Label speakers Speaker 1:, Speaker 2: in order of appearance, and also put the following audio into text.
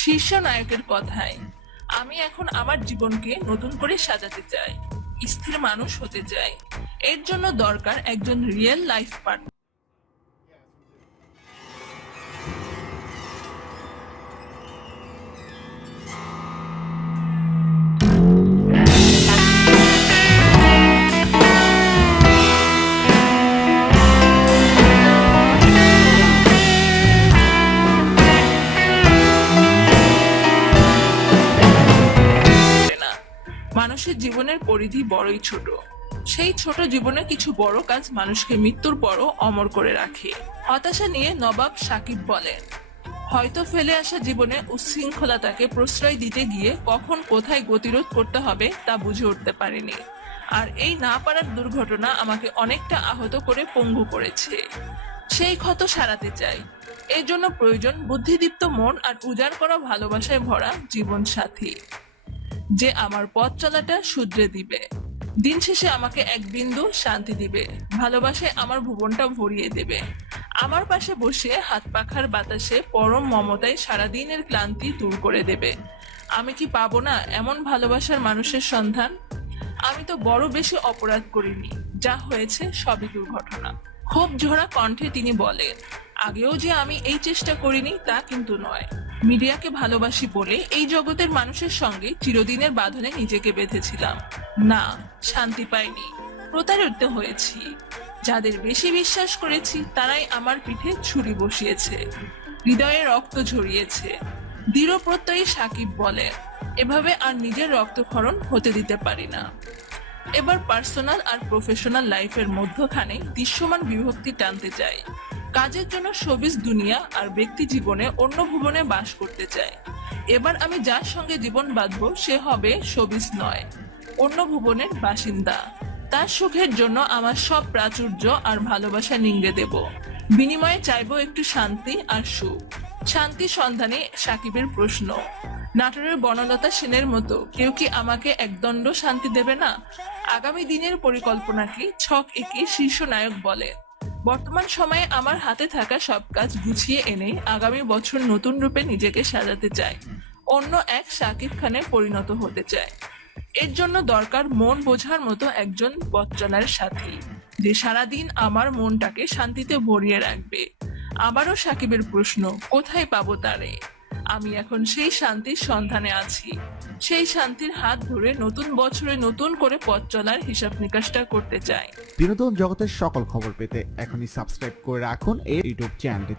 Speaker 1: শীর্ষ নায়কের কথায়, আমি এখন আমার জীবনকে নতুন করে সাজাতে চাই, স্থির মানুষ হতে চাই। এর জন্য দরকার একজন রিয়েল লাইফ পার্টনার মানুষের জীবনের পরিধি বড়ই ছোট। সেই ছোট জীবনে কিছু বড় কাজ মানুষকে মৃত্যুর পরও অমর করে রাখে। হতাশা নিয়ে নবাব সাকিব বলেন, হয়তো ফেলে আসা জীবনে উচ্ছৃঙ্খলতাকে প্রশ্রয় দিতে গিয়ে কখন কোথায় গতিরোধ করতে হবে তা বুঝে উঠতে পারিনি। আর এই না পারার দুর্ঘটনা আমাকে অনেকটা আহত করে পঙ্গু করেছে। সেই ক্ষত সারাতে চাই। এর জন্য প্রয়োজন বুদ্ধিদীপ্ত মন আর উজাড় করা ভালোবাসায় ভরা জীবন সাথী যে আমার পথ চলাটা শুধরে দিবে। দিন শেষে আমাকে এক বিন্দু শান্তি দিবে। ভালোবাসে আমার ভুবনটা ভরিয়ে দেবে। আমার পাশে বসে হাত পাখার বাতাসে পরম মমতায় সারাদিনের ক্লান্তি দূর করে দেবে। আমি কি পাবো না এমন ভালোবাসার মানুষের সন্ধান? আমি তো বড় বেশি অপরাধ করিনি। যা হয়েছে সবই দুর্ঘটনা। খুব ঝোড়া কণ্ঠে তিনি বলেন আগেও যে আমি এই চেষ্টা করিনি তা কিন্তু নয়। মিডিয়াকে ভালোবাসি বলে এই জগতের মানুষের সঙ্গে চিরদিনের বাঁধনে নিজেকে বেঁধেছিলাম। না, শান্তি পাইনি। প্রতারিত হয়েছি। যাদের বেশি বিশ্বাস করেছি, তারাই আমার পিঠে ছুরি বসিয়েছে। হৃদয়ে রক্ত ঝরিয়েছে। দৃঢ় প্রত্যয়ী সাকিব বলে, এভাবে আর নিজের রক্তক্ষরণ হতে দিতে পারি না। এবার পার্সোনাল আর প্রফেশনাল লাইফের মধ্যখানে দৃশ্যমান বিভক্তি টানতে চাই। কাজের জন্য সবিজ দুনিয়া আর ব্যক্তি জীবনে অন্য ভুবনে বাস করতে চাই এবার আমি যার সঙ্গে জীবন বাঁধবো, সে হবে সবিজ নয়, অন্য ভুবনের বাসিন্দা। তার সুখের জন্য আমার সব প্রাচুর্য আর ভালোবাসা নিংড়ে দেব। বিনিময়ে চাইব একটু শান্তি আর সুখ। শান্তি সন্ধানে সাকিবের প্রশ্ন, নাটোরের বনলতা সেনের মতো কেউ কি আমাকে একদণ্ড শান্তি দেবে না? আগামী দিনের পরিকল্পনা কি? ছক একে শীর্ষ নায়ক বলে। বর্তমান সময়ে আমার হাতে থাকা সব কাজ গুছিয়ে এনে আগামী বছর নতুন রূপে নিজেকে সাজাতে চাই। অন্য এক সাকিব খানে পরিণত হতে চায় এর জন্য দরকার মন বোঝার মতো একজন বচ্চনার সাথী, যে সারাদিন আমার মনটাকে শান্তিতে ভরিয়ে রাখবে। আবারও সাকিবের প্রশ্ন, কোথায় পাবো তারে? আমি এখন সেই শান্তির সন্ধানে আছি। সেই শান্তির হাত ধরে নতুন বছরে নতুন করে পথ চলার হিসাব নিকাশটা করতে চাই।
Speaker 2: বিনোদন জগতের সকল খবর পেতে এখনই সাবস্ক্রাইব করে রাখুন এই ইউটিউব চ্যানেলটিতে